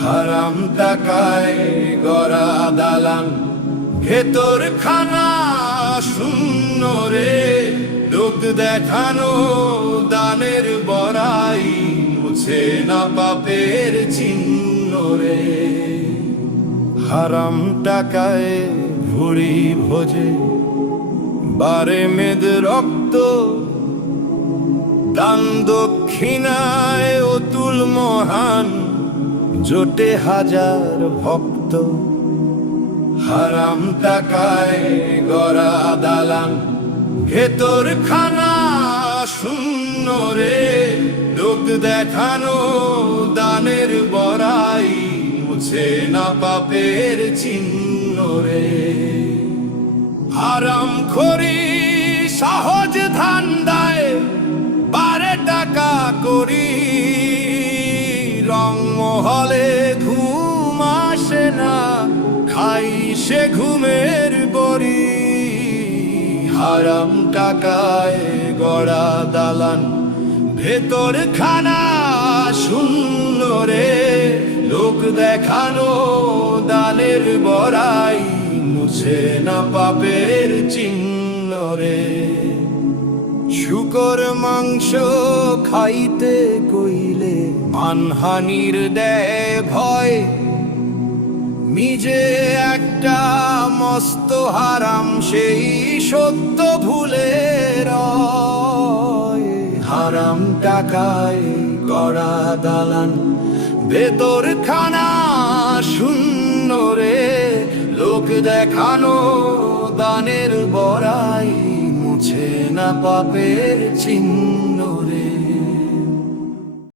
হারাম টাকায় গড়া দালান, ভেতর খানা শূন্য রে। লোক দেখানো দানের বড়াই, মুছে না পাপের চিহ্ন রে। হারাম টাকায় ভুড়ি ভোজে বারে মেদ রক্ত, দান দক্ষিণায় অতুল মহান, জোটে হাজার ভক্ত। হারাম টাকায় গড়া দালান, ভেতর খানা শূন্য রে। লোক দেখানো দানের বড়াই, মুছে না পাপের চিহ্ন রে। হারাম খোরি সহজ ধান্দায় বারে টাকা করি, রং মহলে ঘুম আসে না, খাই সে ঘুমের বড়ি। হারাম টাকায় গড়া দালান, ভেতর খানা শূন্য রে। লোক দেখানো দানের বড়াই, মুছে না পাপের চিহ্ন রে। শুকর মাংস খাইতে কইলে মানহানির দেয় ভয়, নিজে একটা মস্ত হারাম সেই সত্য ভুলে রয়। হারাম টাকায় গড়া দালান, ভেতর খানা শূন্য রে। লোক দেখানো দানের বড়াই, মুছে না পাপের চিহ্ন রে।